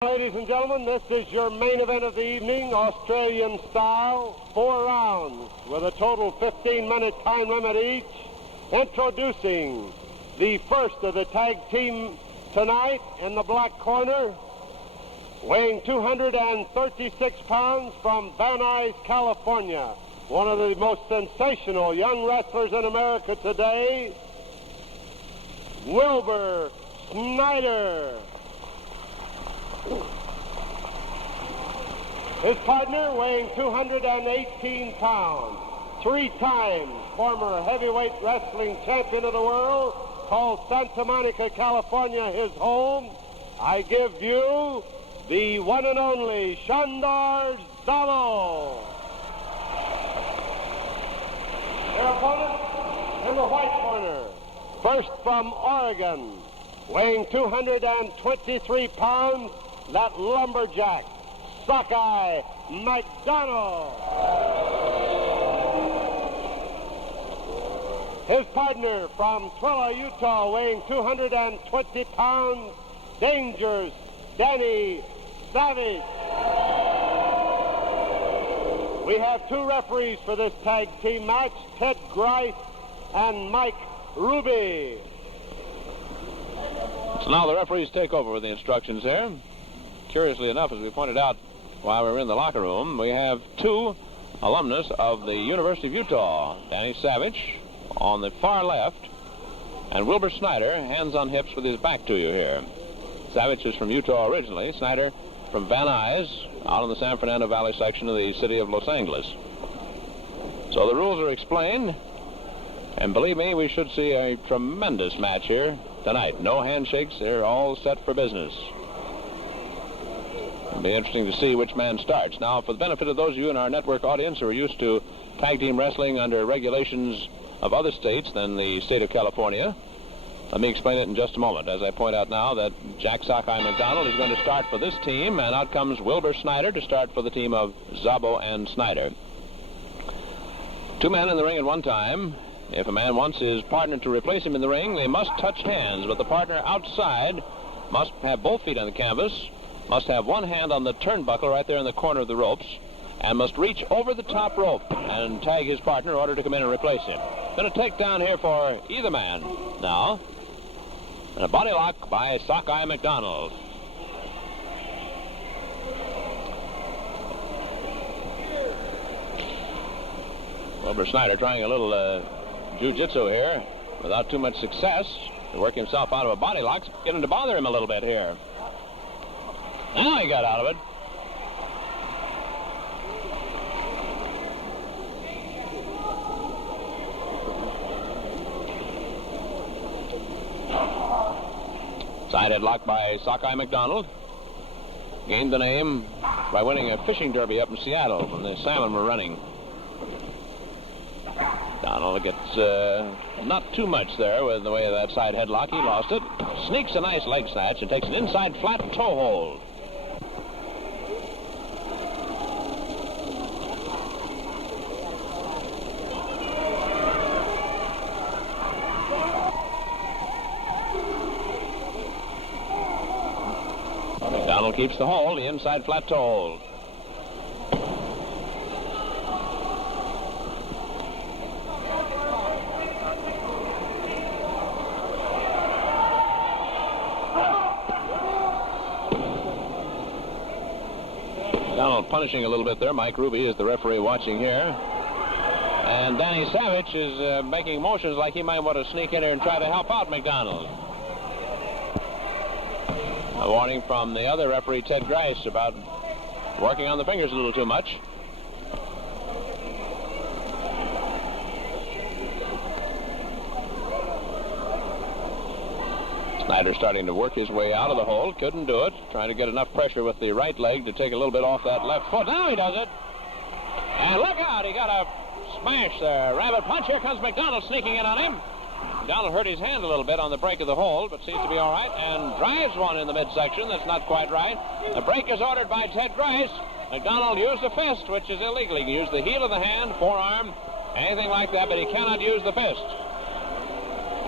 Ladies and gentlemen, this is your main event of the evening, Australian style, 4 rounds with a total 15-minute time limit each. Introducing the first of the tag team tonight in the black corner, weighing 236 pounds from Van Nuys, California, one of the most sensational young wrestlers in America today, Wilbur Snyder. His partner, weighing 218 pounds, 3 times former heavyweight wrestling champion of the world, called Santa Monica, California, his home. I give you the one and only Sandor Szabo. Their opponent in the white corner, first from Oregon, weighing 223 pounds, that lumberjack, Sockeye McDonald. His partner from Twilla, Utah, weighing 220 pounds, Dangerous Danny Savage. We have 2 referees for this tag team match, Ted Grice and Mike Ruby. So now the referees take over with the instructions here. Curiously enough, as we pointed out while we were in the locker room, we have 2 alumnus of the University of Utah. Danny Savage on the far left, and Wilbur Snyder, hands on hips with his back to you here. Savage is from Utah originally, Snyder from Van Nuys, out in the San Fernando Valley section of the city of Los Angeles. So the rules are explained, and believe me, we should see a tremendous match here tonight. No handshakes, they're all set for business. It'll be interesting to see which man starts. Now, for the benefit of those of you in our network audience who are used to tag team wrestling under regulations of other states than the state of California, let me explain it in just a moment. As I point out now that Jack Sockeye McDonald is going to start for this team, and out comes Wilbur Snyder to start for the team of Szabo and Snyder. 2 men in the ring at one time. If a man wants his partner to replace him in the ring, they must touch hands, but the partner outside must have both feet on the canvas, must have one hand on the turnbuckle right there in the corner of the ropes, and must reach over the top rope and tag his partner in order to come in and replace him. Going to take down here for either man now. And a body lock by Sockeye McDonald. Wilbur Snyder trying a little jiu-jitsu here without too much success to work himself out of a body lock. It's getting to bother him a little bit here. Now he got out of it. Side headlock by Sockeye McDonald. Gained the name by winning a fishing derby up in Seattle when the salmon were running. Donald gets not too much there with the way of that side headlock. He lost it. Sneaks a nice leg snatch and takes an inside flat toe hold. McDonald keeps the hold, the inside flat toe hold. McDonald punishing a little bit there. Mike Ruby is the referee watching here. And Danny Savage is making motions like he might want to sneak in here and try to help out McDonald. A warning from the other referee, Ted Grice, about working on the fingers a little too much. Snyder starting to work his way out of the hold. Couldn't do it. Trying to get enough pressure with the right leg to take a little bit off that left foot. Now he does it. And look out. He got a smash there. Rabbit punch. Here comes McDonald sneaking in on him. McDonald hurt his hand a little bit on the break of the hold, but seems to be all right, and drives one in the midsection. That's not quite right. The break is ordered by Ted Grice. McDonald used the fist, which is illegal. He can use the heel of the hand, forearm, anything like that, but he cannot use the fist.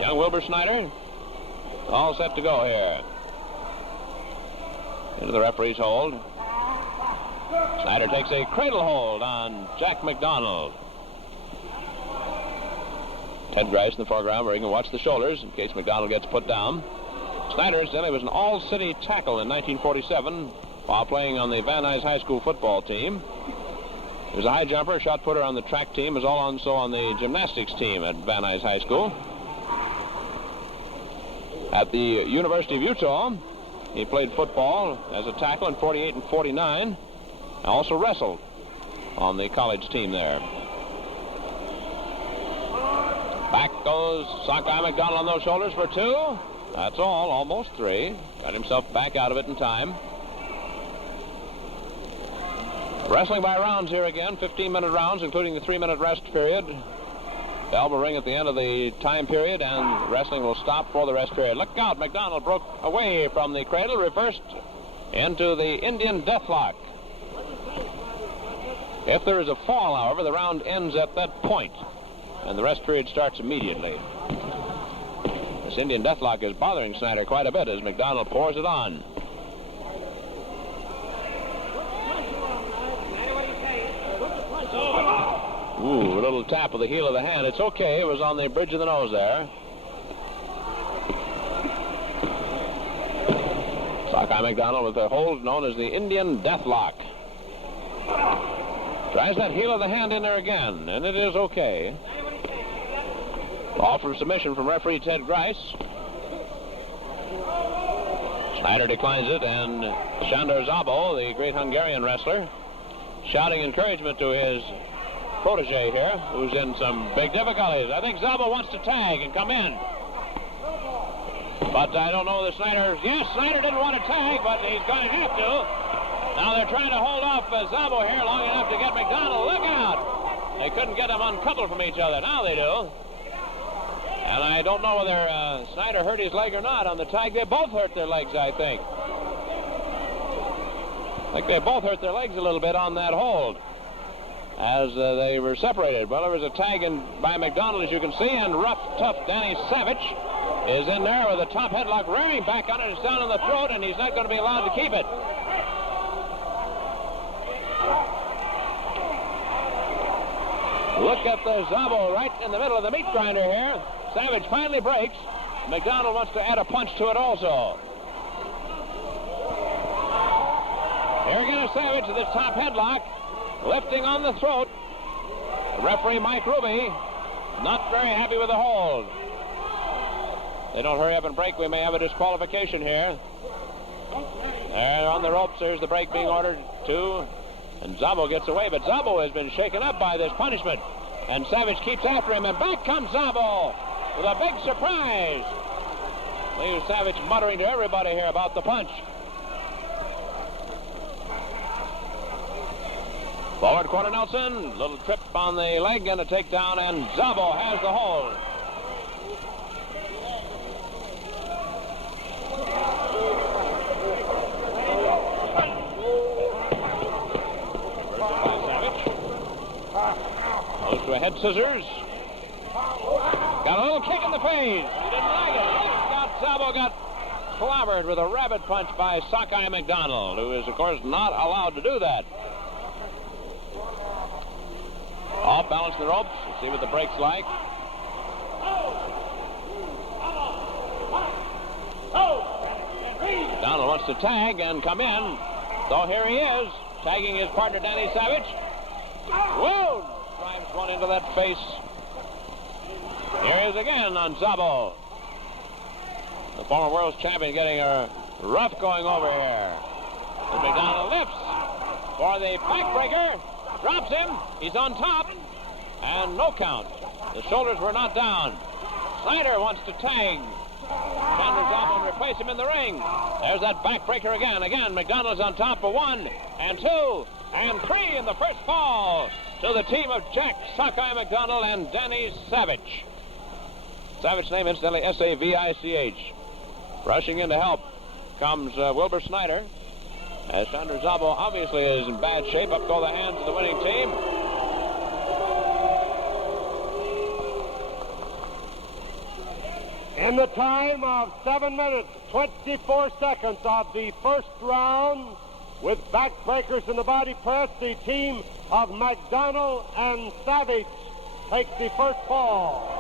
Young Wilbur Snyder, all set to go here. into the referee's hold. Snyder takes a cradle hold on Jack McDonald. Ted Grice in the foreground where he can watch the shoulders in case McDonald gets put down. Snyder incidentally was an all-city tackle in 1947 while playing on the Van Nuys High School football team. He was a high jumper, shot putter on the track team, was also on the gymnastics team at Van Nuys High School. At the University of Utah, he played football as a tackle in 48 and 49, and also wrestled on the college team there. Back goes Sockeye McDonald on those shoulders for 2. That's all, almost 3. Got himself back out of it in time. Wrestling by rounds here again, 15-minute rounds, including the 3-minute rest period. Bell will ring at the end of the time period, and wrestling will stop for the rest period. Look out, McDonald broke away from the cradle, reversed into the Indian deathlock. If there is a fall, however, the round ends at that point, and the rest period starts immediately. This Indian deathlock is bothering Snyder quite a bit as McDonald pours it on. Ooh, a little tap of the heel of the hand. It's okay. It was on the bridge of the nose there. Sockeye McDonald with a hold known as the Indian deathlock. Tries that heel of the hand in there again, and it is okay. Call for submission from referee Ted Grice. Snyder declines it, and Sandor Szabo, the great Hungarian wrestler, shouting encouragement to his protege here, who's in some big difficulties. I think Szabo wants to tag and come in. But I don't know that Snyder... Yes, Snyder didn't want to tag, but he's going to have to. Now they're trying to hold off Szabo here long enough to get McDonald. Look out! They couldn't get them uncoupled from each other. Now they do. And I don't know whether Snyder hurt his leg or not on the tag. They both hurt their legs, I think. I think they both hurt their legs a little bit on that hold as they were separated. Well, there was a tag in by McDonald, as you can see, and rough, tough Danny Savage is in there with a top headlock rearing back on it. It's down on the throat, and he's not going to be allowed to keep it. Look at the Szabo right in the middle of the meat grinder here. Savage finally breaks. McDonald wants to add a punch to it also. Here again is Savage with his top headlock, lifting on the throat. The referee, Mike Ruby, not very happy with the hold. They don't hurry up and break, we may have a disqualification here. There on the ropes, there's the break being ordered too. And Szabo gets away, but Szabo has been shaken up by this punishment. And Savage keeps after him, and back comes Szabo with a big surprise. Leaves Savage muttering to everybody here about the punch. Forward quarter Nelson, little trip on the leg and a takedown, and Szabo has the hold. Goes to a head scissors. Got a little kick in the face. He didn't like it. Szabo got clobbered with a rabbit punch by Sockeye McDonald, who is, of course, not allowed to do that. Off balance the ropes. Let's see what the break's like. McDonald wants to tag and come in. So here he is, tagging his partner Danny Savage. Whoa! Drives one into that face. Here he is again on Szabo. The former world's champion getting a rough going over here. And McDonald lifts for the backbreaker. Drops him. He's on top. And no count. The shoulders were not down. Snyder wants to tag. Sandor Szabo and replace him in the ring. There's that backbreaker again. Again, McDonald's on top for 1 and 2 and 3 in the first fall to the team of Jack Sockeye McDonald and Danny Savage. Savage's name, incidentally, S-A-V-I-C-H. Rushing in to help comes Wilbur Snyder. As Sandor Szabo obviously is in bad shape. Up go the hands of the winning team. In the time of 7 minutes, 24 seconds of the first round, with backbreakers in the body press, the team of McDonald and Savage take the first fall.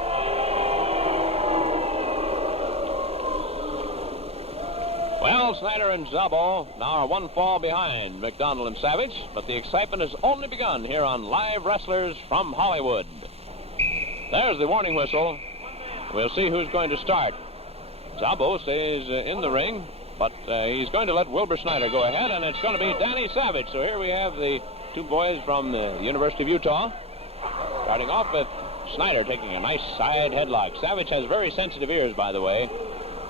Well, Snyder and Szabo now are one fall behind McDonald and Savage, but the excitement has only begun here on Live Wrestlers from Hollywood. There's the warning whistle. We'll see who's going to start. Szabo stays in the ring, but he's going to let Wilbur Snyder go ahead, and it's going to be Danny Savage. So here we have the two boys from the University of Utah, starting off with Snyder taking a nice side headlock. Savage has very sensitive ears, by the way,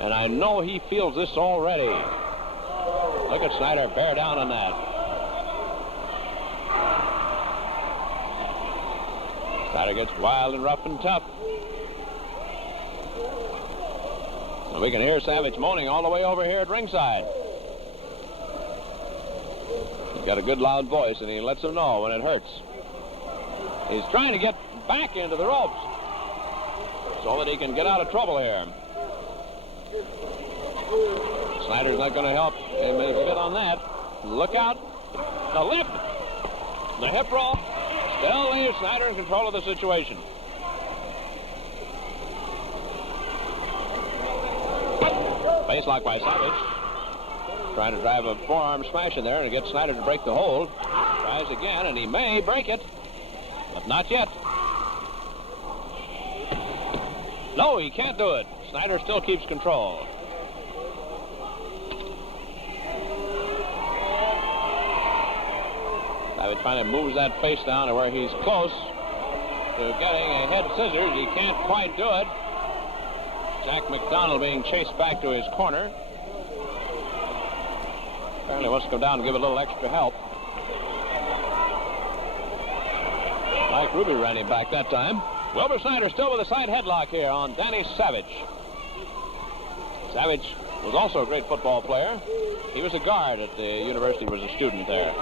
and I know he feels this already. Look at Snyder bear down on that. Snyder gets wild and rough and tough. We can hear Savage moaning all the way over here at ringside. He's got a good loud voice, and he lets them know when it hurts. He's trying to get back into the ropes so that he can get out of trouble here. Snyder's not going to help him a bit on that. Look out. The lift. The hip roll. Still leaves Snyder in control of the situation. Face lock by Savage. Trying to drive a forearm smash in there and get Snyder to break the hold. Tries again, and he may break it. But not yet. No, he can't do it. Snyder still keeps control. Savage finally moves that face down to where he's close to getting a head scissors. He can't quite do it. Jack McDonald being chased back to his corner. Apparently wants to come down and give a little extra help. Mike Ruby ran him back that time. Wilbur Snyder still with a side headlock here on Danny Savage. Savage was also a great football player. He was a guard at the university, was a student there.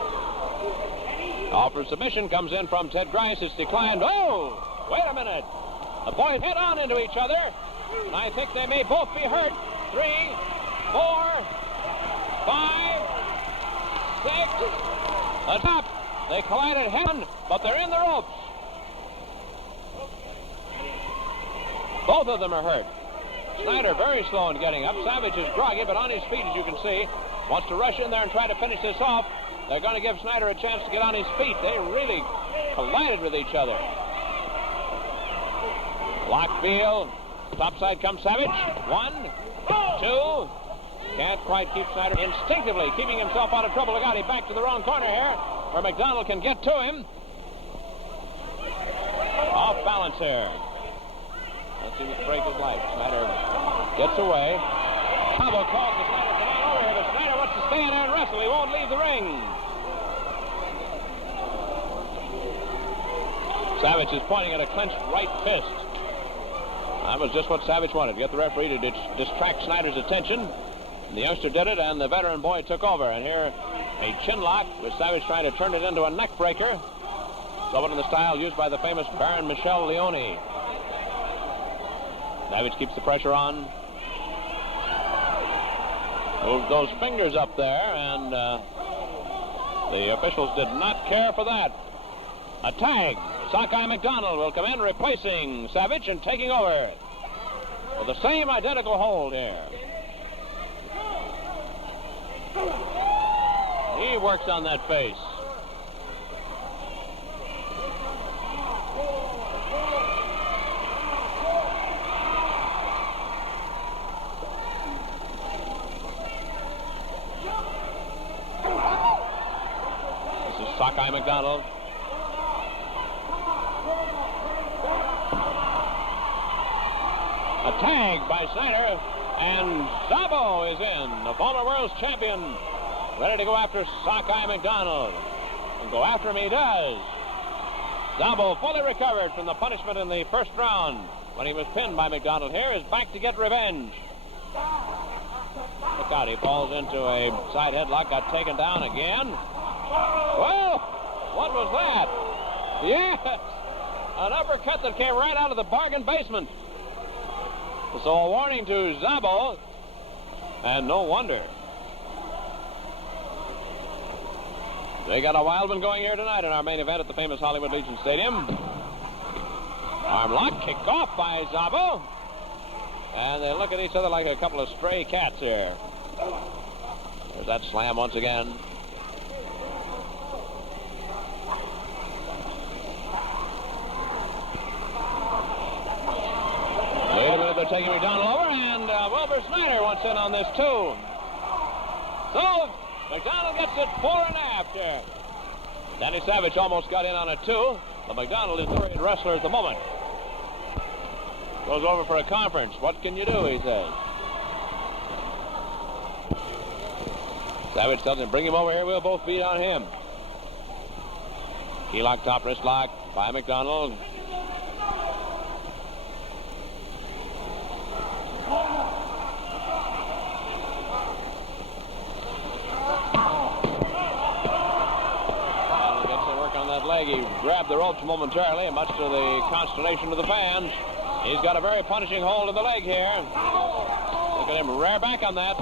Offer of submission comes in from Ted Grice. It's declined. Oh, wait a minute. The boys head on into each other. And I think they may both be hurt. 3, 4, 5, 6. The top. They collided head-on, but they're in the ropes. Both of them are hurt. Snyder very slow in getting up. Savage is groggy, but on his feet, as you can see. Wants to rush in there and try to finish this off. They're going to give Snyder a chance to get on his feet. They really collided with each other. Lockfield. Topside comes Savage. 1, 2. Can't quite keep Snyder. Instinctively keeping himself out of trouble. Look out, he back to the wrong corner here, where McDonald can get to him. Off balance here. Let's see what break his life. Snyder gets away. Szabo calls to Snyder, come on over here, but Snyder wants to stay in there and wrestle. He won't leave the ring. Savage is pointing at a clenched right fist. That was just what Savage wanted, to get the referee to distract Snyder's attention. The youngster did it, and the veteran boy took over. And here, a chin lock with Savage trying to turn it into a neck breaker. Somewhat in the style used by the famous Baron Michel Leone. Savage keeps the pressure on. Moved those fingers up there, and the officials did not care for that. A tag. Sockeye McDonald will come in, replacing Savage and taking over with the same identical hold here. He works on that face. This is Sockeye McDonald. A tag by Snyder, and Szabo is in, the former world's champion, ready to go after Sockeye McDonald. And go after him he does. Szabo, fully recovered from the punishment in the first round when he was pinned by McDonald here, is back to get revenge. Look out, he falls into a side headlock, got taken down again. Well, what was that? Yes, an uppercut that came right out of the bargain basement. So a warning to Szabo, and no wonder. They got a wild one going here tonight in our main event at the famous Hollywood Legion Stadium. Arm lock, kicked off by Szabo. And they look at each other like a couple of stray cats here. There's that slam once again. Wait a minute, they're taking McDonald over, and Wilbur Snyder wants in on this too. So, McDonald gets it 4.5 there. Danny Savage almost got in on it too, but McDonald is the great wrestler at the moment. Goes over for a conference. What can you do, he says. Savage tells him, bring him over here, we'll both beat on him. Key lock, top wrist lock by McDonald. He grabbed the ropes momentarily, much to the consternation of the fans. He's got a very punishing hold of the leg here. Look at him rear back on that.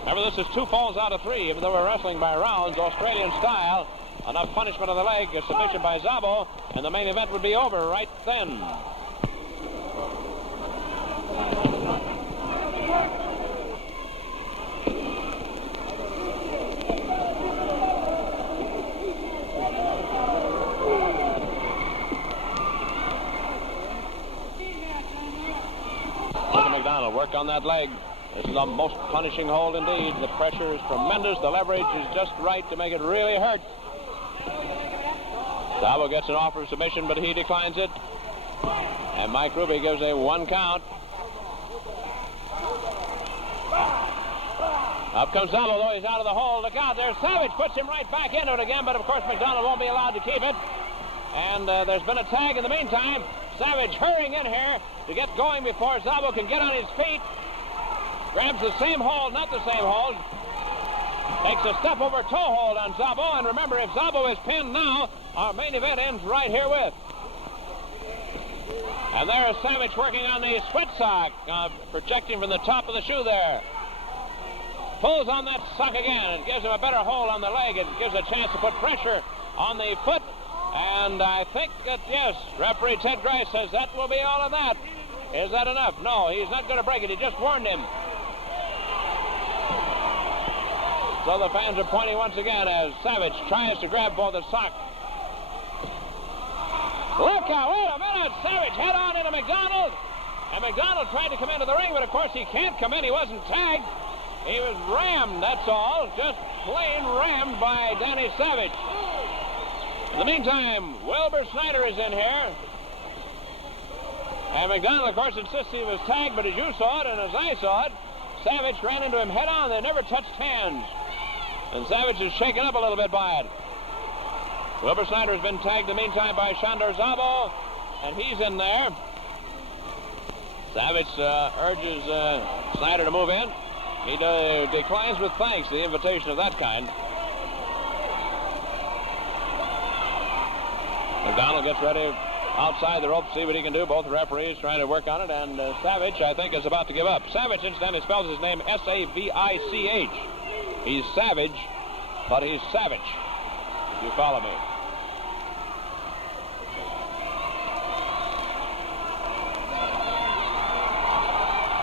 Remember, this is 2 falls out of 3. Even though we're wrestling by rounds, Australian style, enough punishment on the leg, a submission by Szabo, and the main event would be over right then. McDonald work on that leg. This is the most punishing hold indeed. The pressure is tremendous. The leverage is just right to make it really hurt. Szabo gets an offer of submission, but he declines it. And Mike Ruby gives a 1 count. Up comes Szabo, though he's out of the hold. Look out there. Savage puts him right back into it again, but of course McDonald won't be allowed to keep it. And there's been a tag in the meantime. Savage hurrying in here to get going before Szabo can get on his feet. Grabs the same hold, not the same hold. Takes a step over toe hold on Szabo. And remember, if Szabo is pinned now, our main event ends right herewith. And there is Savage working on the sweat sock, projecting from the top of the shoe there. Pulls on that sock again. It gives him a better hold on the leg. It gives a chance to put pressure on the foot. And I think that, yes, referee Ted Grice says that will be all of that. Is that enough? No, he's not going to break it. He just warned him. So the fans are pointing once again as Savage tries to grab for the sock. Look out, wait a minute. Savage head on into McDonald. And McDonald tried to come into the ring, but of course he can't come in. He wasn't tagged. He was rammed, that's all. Just plain rammed by Danny Savage. In the meantime, Wilbur Snyder is in here. And McDonald, of course, insists he was tagged, but as you saw it and as I saw it, Savage ran into him head on. They never touched hands. And Savage is shaken up a little bit by it. Wilbur Snyder has been tagged in the meantime by Sandor Szabo, and he's in there. Savage urges Snyder to move in. He declines with thanks the invitation of that kind. McDonald gets ready outside the rope to see what he can do. Both referees trying to work on it, and Savage, I think, is about to give up. Savage, incidentally, spells his name S-A-V-I-C-H. He's Savage, but he's savage. You follow me.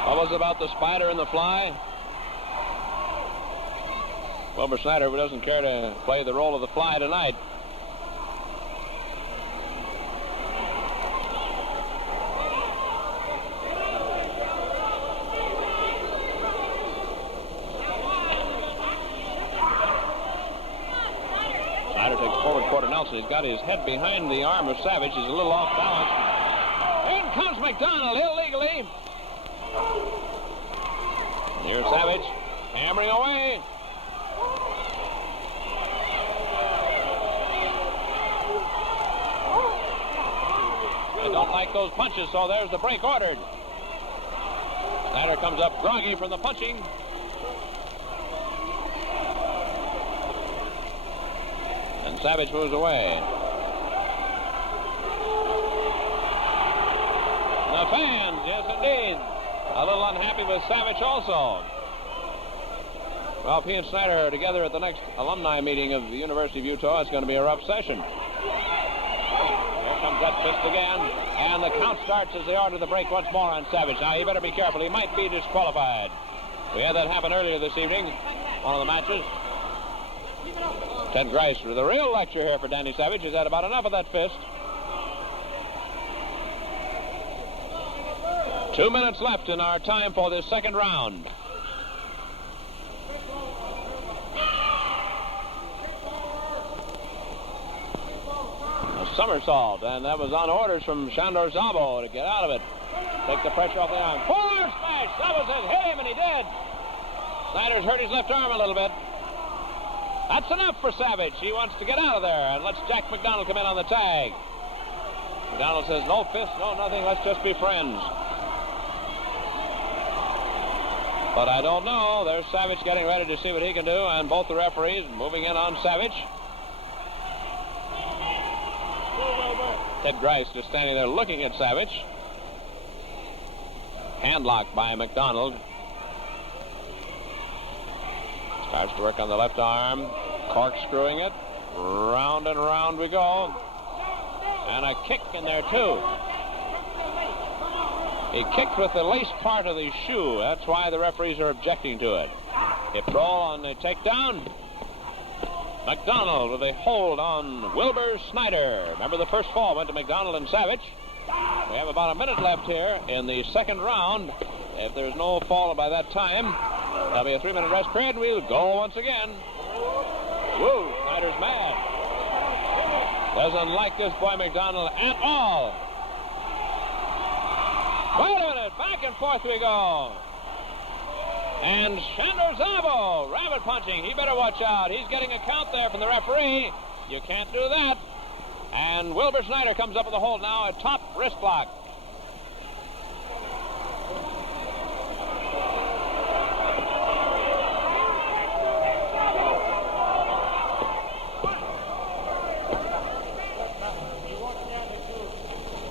What was about the spider and the fly? Wilbur Snyder doesn't care to play the role of the fly tonight. Snyder takes forward quarter Nelson. He's got his head behind the arm of Savage. He's a little off balance. In comes McDonald illegally. Here's Savage hammering away. I don't like those punches, so there's the break ordered. Snyder comes up groggy from the punching. And Savage moves away. The fans, yes indeed. a little unhappy with Savage also. Well, if he and Snyder are together at the next alumni meeting of the University of Utah, it's going to be a rough session. Here comes that fist again, and the count starts as they order the break once more on Savage. Now, he better be careful. He might be disqualified. We had that happen earlier this evening, one of the matches. Ted Grice with a real lecture here for Danny Savage. He's had about enough of that fist. 2 minutes left in our time for this second round. A somersault, and that was on orders from Sandor Szabo to get out of it. Take the pressure off the arm. Forearm smash! Szabo says, hit him, and he did. Snyder's hurt his left arm a little bit. That's enough for Savage. He wants to get out of there and lets Jack McDonald come in on the tag. McDonald says, no fist, no nothing, let's just be friends. But I don't know. There's Savage getting ready to see what he can do, and both the referees moving in on Savage. Ted Grice just standing there looking at Savage. Handlock by McDonald. Starts to work on the left arm, corkscrewing it. Round and round we go. And a kick in there, too. He kicked with the lace part of the shoe. That's why the referees are objecting to it. Hip roll on the takedown. McDonald with a hold on Wilbur Snyder. Remember, the first fall went to McDonald and Savage. We have about a minute left here in the second round. If there's no fall by that time, there'll be a 3-minute rest period. We'll go once again. Woo, Snyder's mad. Doesn't like this boy McDonald at all. Wait a minute, back and forth we go. And Sandor Szabo, rabbit punching. He better watch out. He's getting a count there from the referee. You can't do that. And Wilbur Snyder comes up with a hold now, a top wrist lock.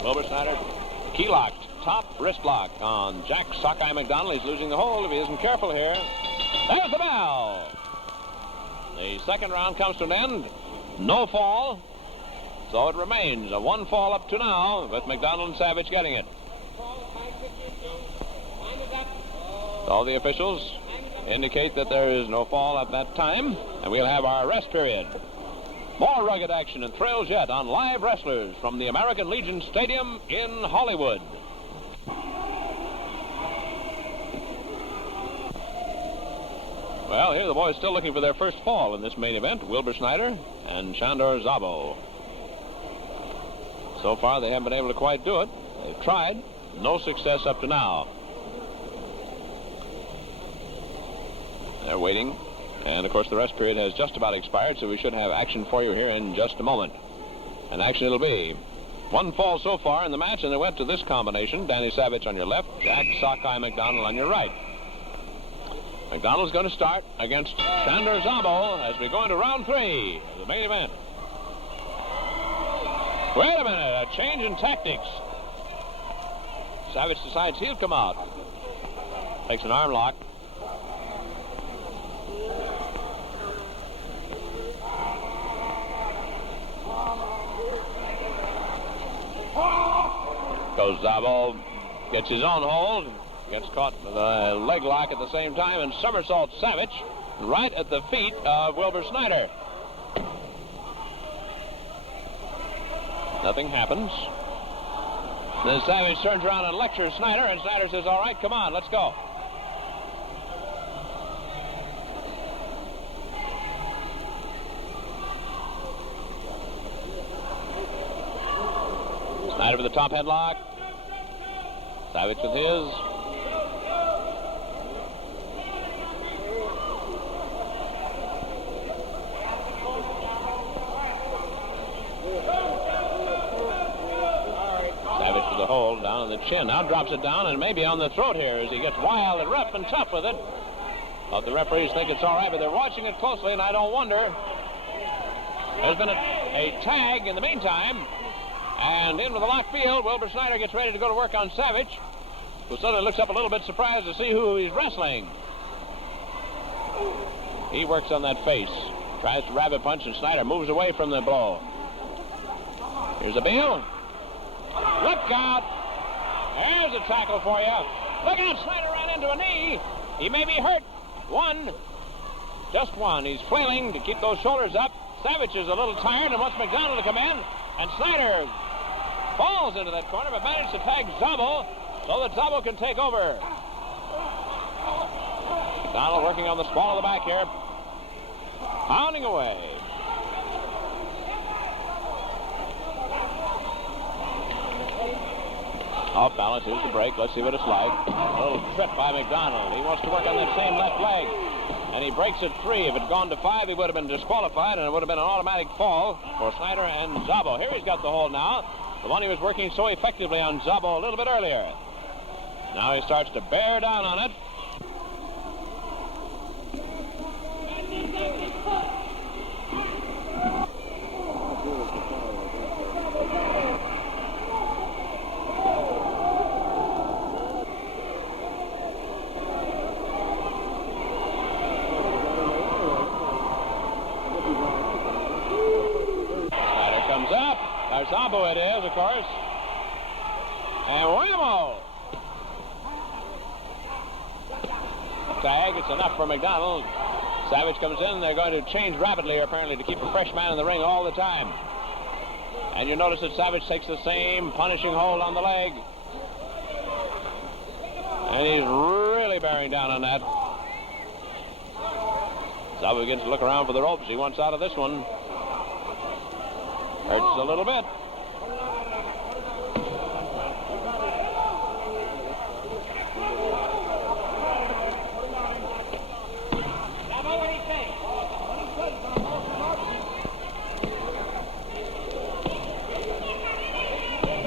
Wilbur Snyder, key locked. Top wrist lock on Jack Sockeye McDonald. He's losing the hold if he isn't careful here. There's the bell. The second round comes to an end. No fall. So it remains a one fall up to now with McDonald and Savage getting it. All the officials indicate that there is no fall at that time, and we'll have our rest period. More rugged action and thrills yet on Live Wrestlers from the American Legion Stadium in Hollywood. Well, here the boys still looking for their first fall in this main event. Wilbur Snyder and Sandor Szabo. So far, they haven't been able to quite do it. They've tried. No success up to now. They're waiting. And, of course, the rest period has just about expired, so we should have action for you here in just a moment. And action it'll be. One fall so far in the match, and it went to this combination. Danny Savage on your left, Jack Sockeye McDonald on your right. McDonald's going to start against Sandor Szabo as we go into round 3 of the main event. Wait a minute, a change in tactics. Savage decides he'll come out. Takes an arm lock. Goes Szabo, gets his own hold, gets caught with a leg lock at the same time, and somersaults Savage right at the feet of Wilbur Snyder. Nothing happens. Then Savage turns around and lectures Snyder, and Snyder says, all right, come on, let's go. Snyder with the top headlock. Savage with his. Savage with the hold down on the chin. Now drops it down and maybe on the throat here as he gets wild and rough and tough with it. But the referees think it's all right, but they're watching it closely, and I don't wonder. There's been a tag in the meantime. And in with the locked field, Wilbur Snyder gets ready to go to work on Savage. who suddenly looks up a little bit surprised to see who he's wrestling. He works on that face. Tries to rabbit punch, and Snyder moves away from the blow. Here's a Beal. Look out. There's a tackle for you. Look out, Snyder ran into a knee. He may be hurt. One. Just one. He's flailing to keep those shoulders up. Savage is a little tired and wants McDonald to come in. And Snyder falls into that corner, but managed to tag Szabo so that Szabo can take over. McDonald working on the small of the back here. Pounding away. Off balance, here's the break. Let's see what it's like. A little trip by McDonald. He wants to work on that same left leg. And he breaks at 3. If it had gone to 5, he would have been disqualified, and it would have been an automatic fall for Snyder and Szabo. Here he's got the hold now. The one he was working so effectively on Szabo a little bit earlier. Now he starts to bear down on it. Szabo it is, of course. And whammo! Tag, it's enough for McDonald. Savage comes in. They're going to change rapidly, apparently, to keep a fresh man in the ring all the time. And you notice that Savage takes the same punishing hold on the leg. And he's really bearing down on that. Szabo begins to look around for the ropes. He wants out of this one. Hurts a little bit.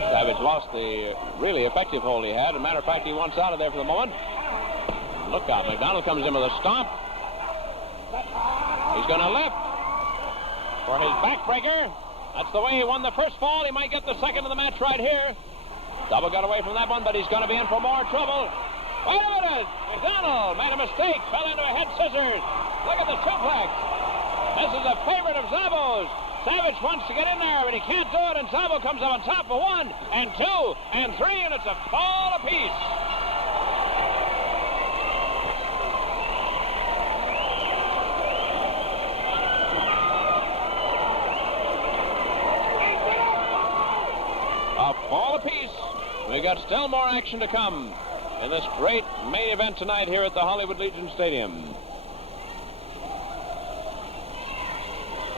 Savage lost the really effective hold he had. As a matter of fact, he wants out of there for the moment. Look out. McDonald comes in with a stomp. He's going to lift for his backbreaker. That's the way he won the first fall. He might get the second of the match right here. Szabo got away from that one, but he's going to be in for more trouble. Wait a minute. McDonald made a mistake. Fell into a head scissors. Look at the suplex. This is a favorite of Szabo's. Savage wants to get in there, but he can't do it, and Szabo comes up on top for 1 and 2 and 3, and it's a fall apiece. All apiece. We got still more action to come in this great main event tonight here at the Hollywood Legion Stadium.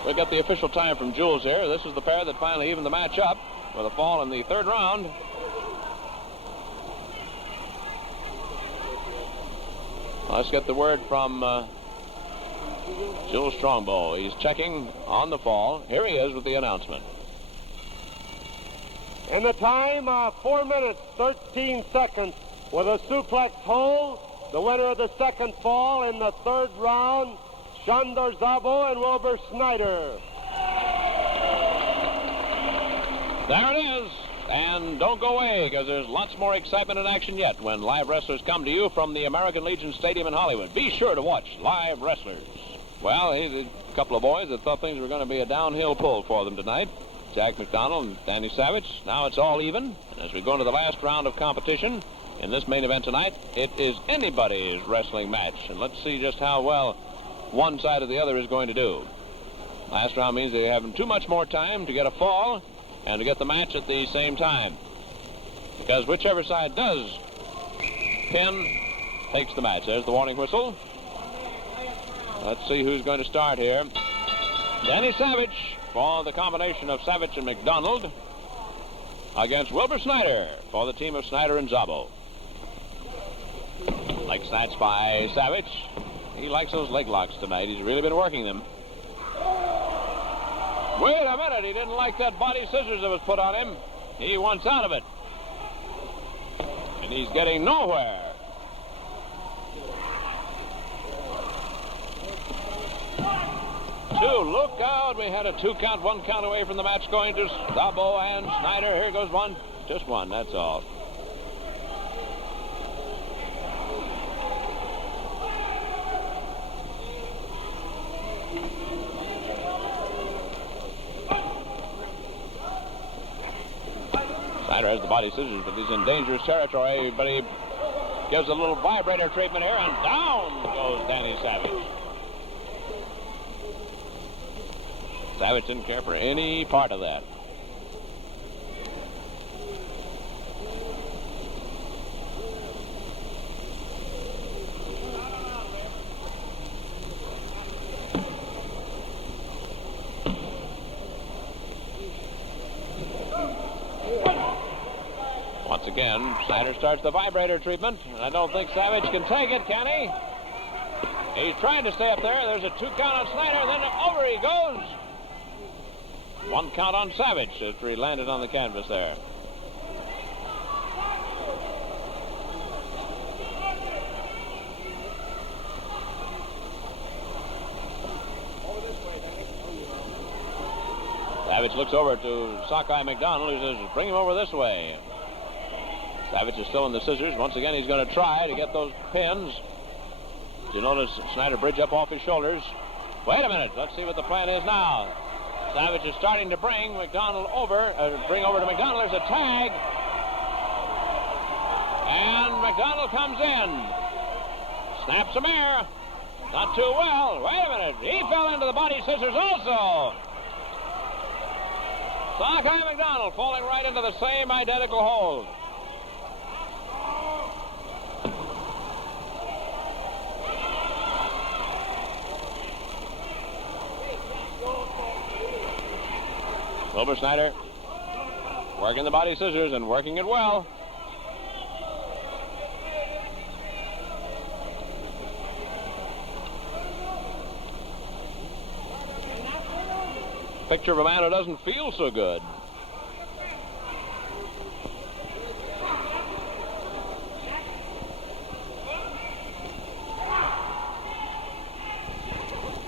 We got the official time from Jules here. This is the pair that finally evened the match up with a fall in the third round. Let's get the word from Jules Strongbow. He's checking on the fall. Here he is with the announcement. In the time of 4 minutes, 13 seconds, with a suplex hold, the winner of the second fall in the third round, Sandor Szabo and Wilbur Snyder. There it is. And don't go away, because there's lots more excitement and action yet when live wrestlers come to you from the American Legion Stadium in Hollywood. Be sure to watch Live Wrestlers. Well, here's a couple of boys that thought things were going to be a downhill pull for them tonight. Jack McDonald and Danny Savage. Now it's all even. And as we go into the last round of competition in this main event tonight, it is anybody's wrestling match. And let's see just how well one side or the other is going to do. Last round means they have too much more time to get a fall and to get the match at the same time. Because whichever side does pin takes the match. There's the warning whistle. Let's see who's going to start here. Danny Savage for the combination of Savage and McDonald against Wilbur Snyder for the team of Snyder and Szabo. Leg snatch by Savage. He likes those leg locks tonight. He's really been working them. Wait a minute. He didn't like that body scissors that was put on him. He wants out of it. And he's getting nowhere. Look out. We had a 2 count, 1 count away from the match going to Szabo and Snyder. Here goes one. Just one, that's all. Snyder has the body scissors, but he's in dangerous territory. But he gives a little vibrator treatment here, and down goes Danny Savage. Savage didn't care for any part of that. Once again, Snyder starts the vibrator treatment, and I don't think Savage can take it, can he? He's trying to stay up there. There's a 2 count on Snyder, then over he goes. 1 count on Savage after he landed on the canvas there. Savage looks over to Sockeye McDonald, who says, bring him over this way. Savage is still in the scissors. Once again, he's going to try to get those pins. You notice Snyder bridge up off his shoulders. Wait a minute. Let's see what the plan is now. Savage is starting to bring McDonald over. Bring over to McDonald. There's a tag. And McDonald comes in. Snaps some air. Not too well. Wait a minute. He fell into the body scissors also. Sockeye McDonald falling right into the same identical hold. Wilbur Snyder working the body scissors and working it well. Picture of a man who doesn't feel so good.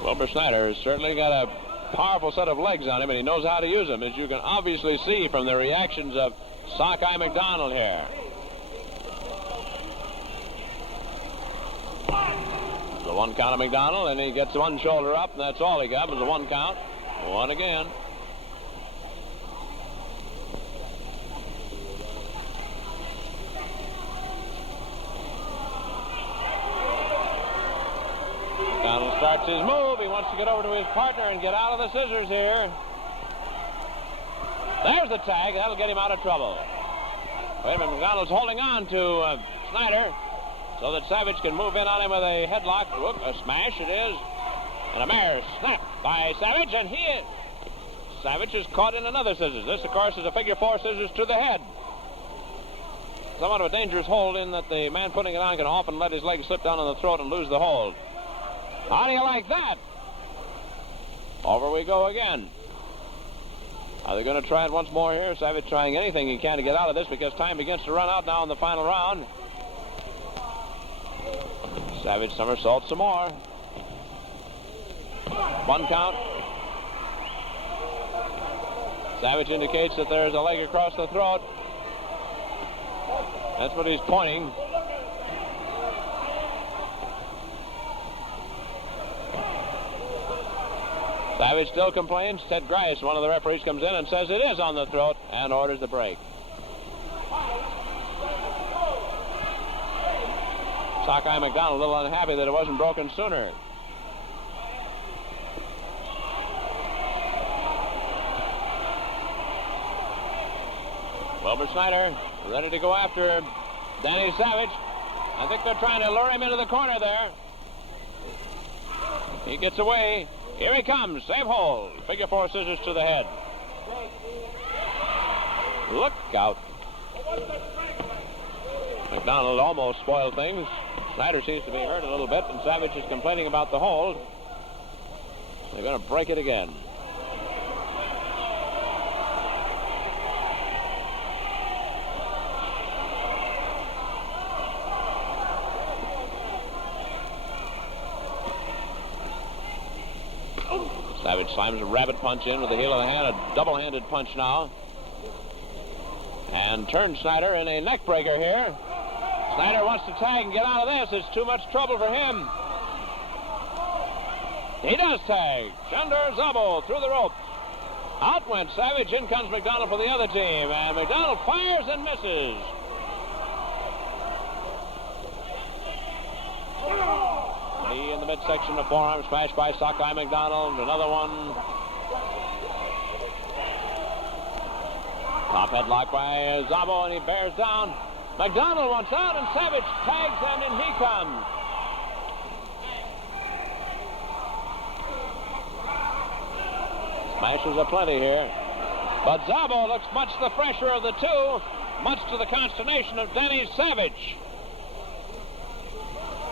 Wilbur Snyder has certainly got a powerful set of legs on him, and he knows how to use them, as you can obviously see from the reactions of Sockeye McDonald here. The 1 count of McDonald, and he gets 1 shoulder up, and that's all he got was a 1 count. 1 again. McDonald starts his move. He wants to get over to his partner and get out of the scissors here. There's the tag. That'll get him out of trouble. Wait a minute. McDonald's holding on to Snyder so that Savage can move in on him with a headlock. Whoop, a smash it is. And a mare snap by Savage, and Savage is caught in another scissors. This, of course, is a figure 4 scissors to the head. Somewhat of a dangerous hold in that the man putting it on can often let his leg slip down on the throat and lose the hold. How do you like that? Over we go again. Are they going to try it once more here? Savage trying anything he can to get out of this because time begins to run out now in the final round. Savage somersaults some more. 1 count. Savage indicates that there's a leg across the throat. That's what he's pointing. Savage still complains. Ted Grice, one of the referees, comes in and says it is on the throat and orders the break. Sockeye McDonald a little unhappy that it wasn't broken sooner. Wilbur Snyder ready to go after Danny Savage. I think they're trying to lure him into the corner there. He gets away. Here he comes. Save hold. Figure 4 scissors to the head. Look out. McDonald almost spoiled things. Snyder seems to be hurt a little bit, and Savage is complaining about the hold. They're going to break it again. Savage slams a rabbit punch in with the heel of the hand, a double-handed punch now. And turns Snyder in a neck breaker here. Snyder wants to tag and get out of this. It's too much trouble for him. He does tag. Sandor Szabo through the rope. Out went Savage. In comes McDonald for the other team. And McDonald fires and misses. Knee in the midsection of forearm smashed by Sockeye McDonald. Another one. Top headlock by Szabo, and he bears down. McDonald wants out, and Savage tags, and in he comes. Smashes aplenty here. But Szabo looks much the fresher of the two, much to the consternation of Danny Savage.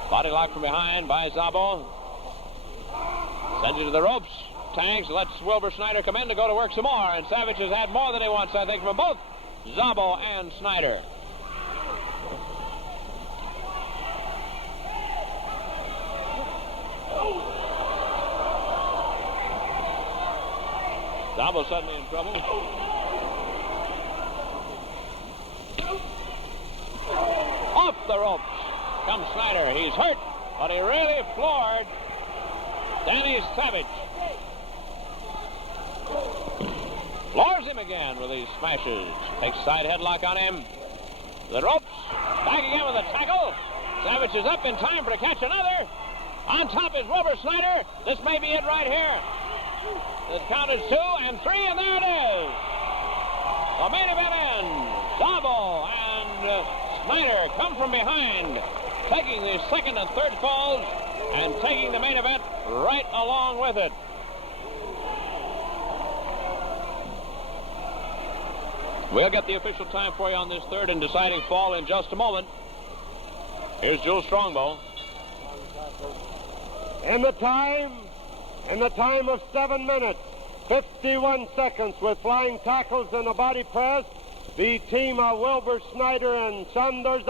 Body lock from behind by Szabo. Sends you to the ropes. Tags, lets Wilbur Snyder come in to go to work some more. And Savage has had more than he wants, I think, from both Szabo and Snyder. Szabo suddenly in trouble. Off the ropes comes Snyder. He's hurt, but he really floored Danny Savage. Floors him again with these smashes. Takes side headlock on him. The ropes. Back again with a tackle. Savage is up in time for to catch another. On top is Wilbur Snyder. This may be it right here. The count is 2 and 3, and there it is. The main event ends. Szabo and Snyder come from behind, taking the second and third falls and taking the main event right along with it. We'll get the official time for you on this third and deciding fall in just a moment. Here's Jules Strongbow. In the time of 7 minutes, 51 seconds with flying tackles and a body press, the team of Wilbur Snyder and Sandor